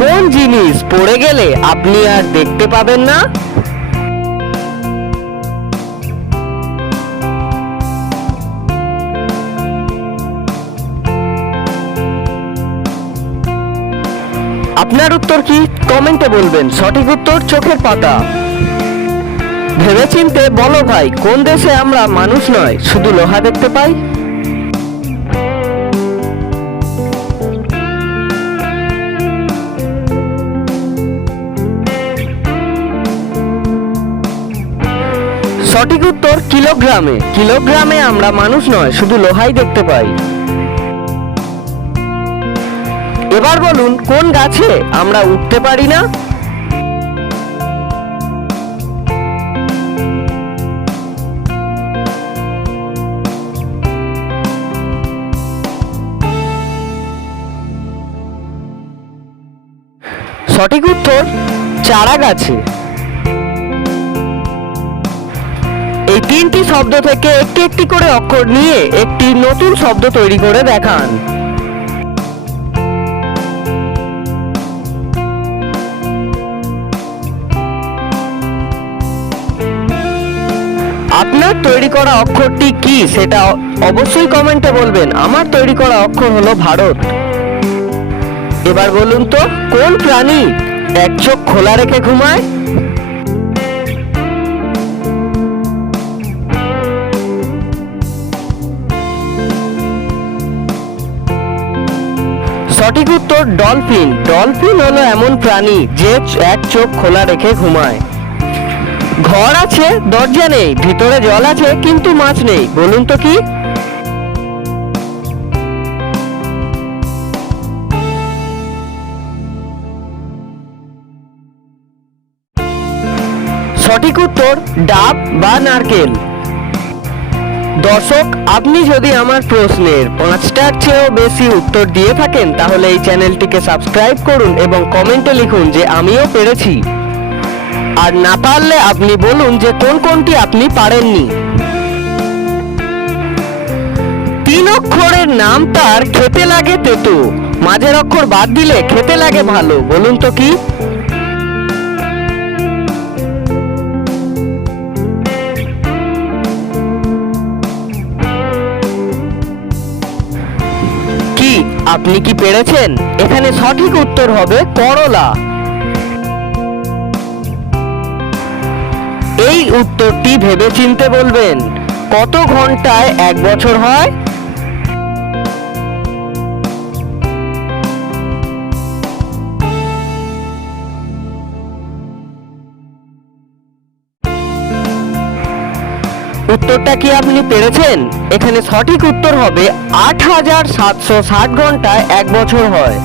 কোন জিনিস পড়ে গেলে আপনি আর দেখতে পাবেন না? আপনার উত্তর কি কমেন্টে বলবেন। সঠিক উত্তর চোখের পাতা। ভেবেচিন্তে বলো ভাই, কোন দেশে আমরা মানুষ নয় শুধু লোহা দেখতে পাই? সঠিক উত্তর কিলোগ্রামে। কিলোগ্রামে আমরা মানুষ নয় শুধু লোহাই দেখতে পাই। এবার বলুন, কোন গাছে আমরা উঠতে পারি না? সঠিক উত্তর চারা গাছে। এই তিনটি শব্দ থেকে একটি একটি করে অক্ষর নিয়ে একটি নতুন শব্দ তৈরি করে দেখান। আপনার তৈরি করা অক্ষরটি কি সেটা অবশ্যই কমেন্টে বলবেন। আমার তৈরি করা অক্ষর হলো ভারত। এবার বলুন তো, কোন প্রাণী এক চোখ খোলা রেখে ঘুমায়? সঠিক উত্তর ডলফিন। ডলফিন হলো এমন প্রাণী যে এক চোখ খোলা রেখে ঘুমায়। ঘর আছে দরজা নেই, ভিতরে জল আছে কিন্তু মাছ নেই, বলুন তো কি? সঠিক উত্তর ডাব বা নারকেল। দর্শক, আপনি যদি আমার প্রশ্নের 5টার চেয়েও বেশি উত্তর দিয়ে থাকেন তাহলে এই চ্যানেলটিকে সাবস্ক্রাইব করুন এবং কমেন্টে লিখুন যে আমিও পেরেছি। আর না পারলে আপনি বলুন যে কোন কোনটি আপনি পারেননি। 3 অক্ষরের নাম তার খেতে লাগে তেতো, মাঝের অক্ষর বাদ দিলে খেতে লাগে ভালো, বলুন তো কি? কি আপনি কি পেরেছেন? এখানে সঠিক উত্তর হবে করলা। এই উত্তরটি ভেবেচিন্তে বলবেন। কত ঘন্টায় 1 বছর হয়? উত্তরটা কি আপনি পেরেছেন? এখানে সঠিক উত্তর হবে 8760 ঘন্টায় 1 বছর হয়।